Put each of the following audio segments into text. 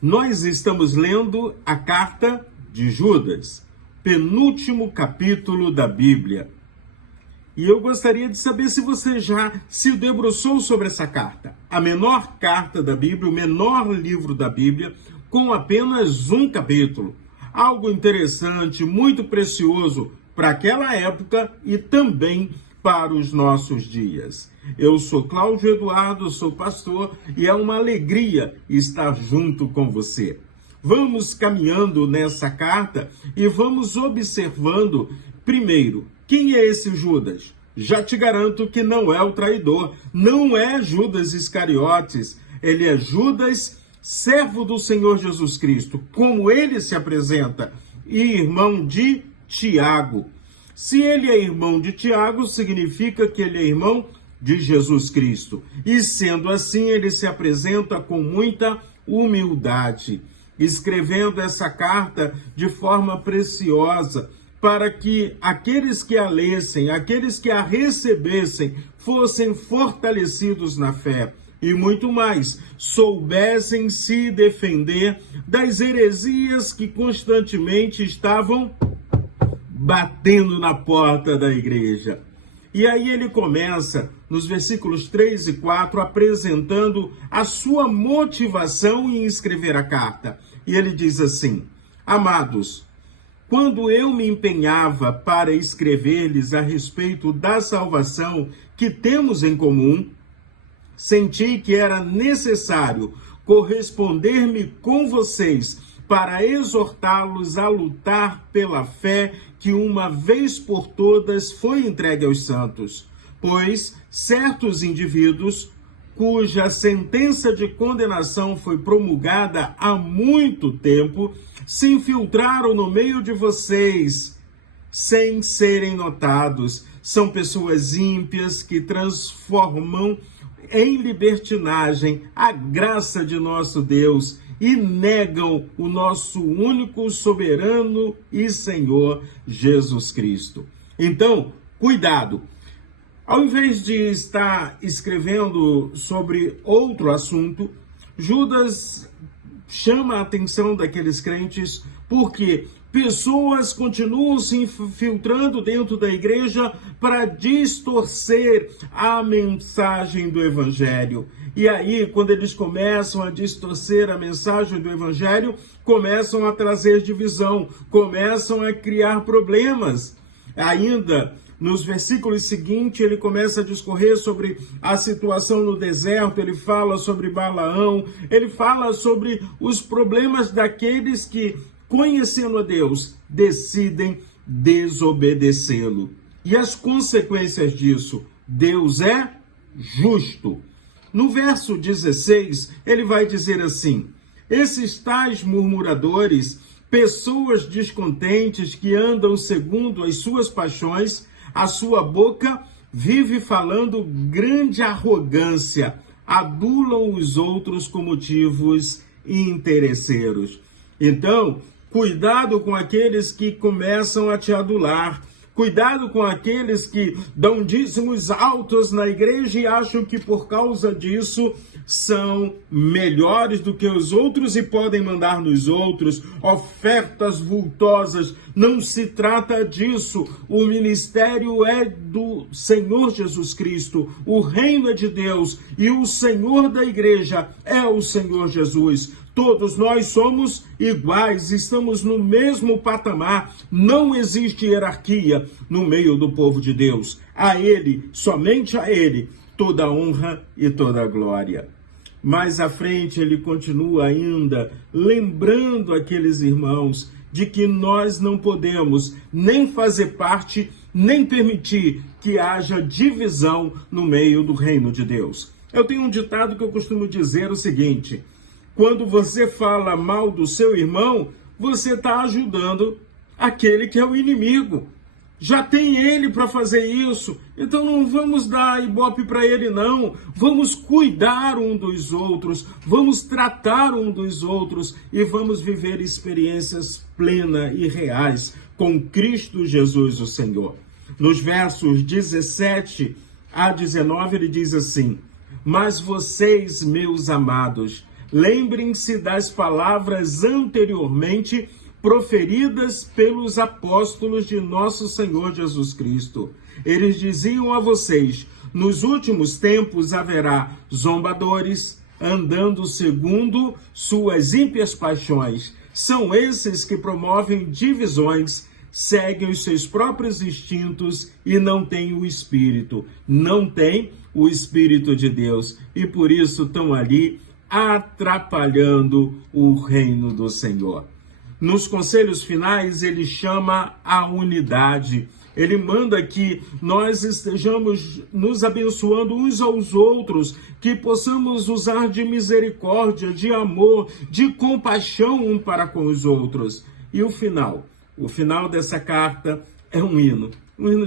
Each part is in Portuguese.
Nós estamos lendo a carta de Judas, penúltimo capítulo da Bíblia. E eu gostaria de saber se você já se debruçou sobre essa carta. A menor carta da Bíblia, o menor livro da Bíblia, com apenas um capítulo. Algo interessante, muito precioso para aquela época e também para os nossos dias. Eu sou Cláudio Eduardo, sou pastor e é uma alegria estar junto com você. Vamos caminhando nessa carta e vamos observando, primeiro, quem é esse Judas? Já te garanto que não é o traidor, não é Judas Iscariotes, ele é Judas, servo do Senhor Jesus Cristo, como ele se apresenta, e irmão de Tiago. Se ele é irmão de Tiago, significa que ele é irmão de Jesus Cristo. E sendo assim, ele se apresenta com muita humildade, escrevendo essa carta de forma preciosa, para que aqueles que a lessem, aqueles que a recebessem, fossem fortalecidos na fé. E muito mais, soubessem se defender das heresias que constantemente estavam batendo na porta da igreja. E aí ele começa, nos versículos 3 e 4, apresentando a sua motivação em escrever a carta. E ele diz assim: Amados, quando eu me empenhava para escrever-lhes a respeito da salvação que temos em comum, senti que era necessário corresponder-me com vocês para exortá-los a lutar pela fé que uma vez por todas foi entregue aos santos. Pois certos indivíduos, cuja sentença de condenação foi promulgada há muito tempo, se infiltraram no meio de vocês sem serem notados. São pessoas ímpias que transformam em libertinagem a graça de nosso Deus e negam o nosso único soberano e Senhor Jesus Cristo. Então, cuidado. Ao invés de estar escrevendo sobre outro assunto, Judas chama a atenção daqueles crentes porque pessoas continuam se infiltrando dentro da igreja para distorcer a mensagem do Evangelho. E aí, quando eles começam a distorcer a mensagem do Evangelho, começam a trazer divisão, começam a criar problemas. Ainda nos versículos seguintes, ele começa a discorrer sobre a situação no deserto, ele fala sobre Balaão, ele fala sobre os problemas daqueles que, conhecendo a Deus, decidem desobedecê-lo. E as consequências disso, Deus é justo. No verso 16, ele vai dizer assim: esses tais murmuradores, pessoas descontentes que andam segundo as suas paixões, a sua boca vive falando grande arrogância, adulam os outros com motivos interesseiros. Então, cuidado com aqueles que começam a te adular. Cuidado com aqueles que dão dízimos altos na igreja e acham que por causa disso são melhores do que os outros e podem mandar nos outros ofertas vultosas. Não se trata disso. O ministério é do Senhor Jesus Cristo. O reino é de Deus e o Senhor da igreja é o Senhor Jesus. Todos nós somos iguais, estamos no mesmo patamar, não existe hierarquia no meio do povo de Deus. A Ele, somente a Ele, toda a honra e toda a glória. Mais à frente ele continua ainda lembrando aqueles irmãos de que nós não podemos nem fazer parte, nem permitir que haja divisão no meio do reino de Deus. Eu tenho um ditado que eu costumo dizer o seguinte: quando você fala mal do seu irmão, você está ajudando aquele que é o inimigo. Já tem ele para fazer isso, então não vamos dar ibope para ele não. Vamos cuidar um dos outros, vamos tratar um dos outros e vamos viver experiências plenas e reais com Cristo Jesus o Senhor. Nos versos 17 a 19 ele diz assim: mas vocês, meus amados, lembrem-se das palavras anteriormente proferidas pelos apóstolos de nosso Senhor Jesus Cristo. Eles diziam a vocês: nos últimos tempos haverá zombadores, andando segundo suas ímpias paixões. São esses que promovem divisões, seguem os seus próprios instintos e não têm o Espírito. Não têm o Espírito de Deus e por isso estão ali atrapalhando o reino do Senhor. Nos conselhos finais, ele chama a unidade. Ele manda que nós estejamos nos abençoando uns aos outros, que possamos usar de misericórdia, de amor, de compaixão um para com os outros. E o final dessa carta é um hino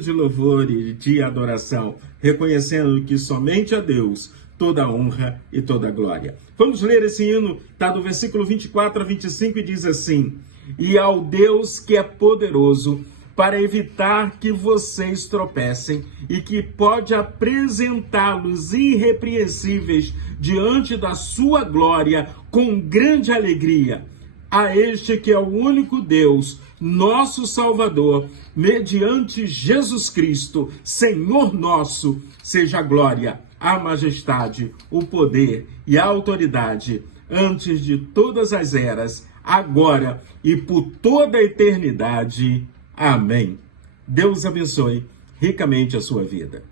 de louvor e de adoração, reconhecendo que somente a Deus toda a honra e toda a glória. Vamos ler esse hino, está do versículo 24 a 25 e diz assim: e ao Deus que é poderoso para evitar que vocês tropecem e que pode apresentá-los irrepreensíveis diante da sua glória com grande alegria, a este que é o único Deus, nosso Salvador, mediante Jesus Cristo, Senhor nosso, seja a glória, a majestade, o poder e a autoridade, antes de todas as eras, agora e por toda a eternidade. Amém. Deus abençoe ricamente a sua vida.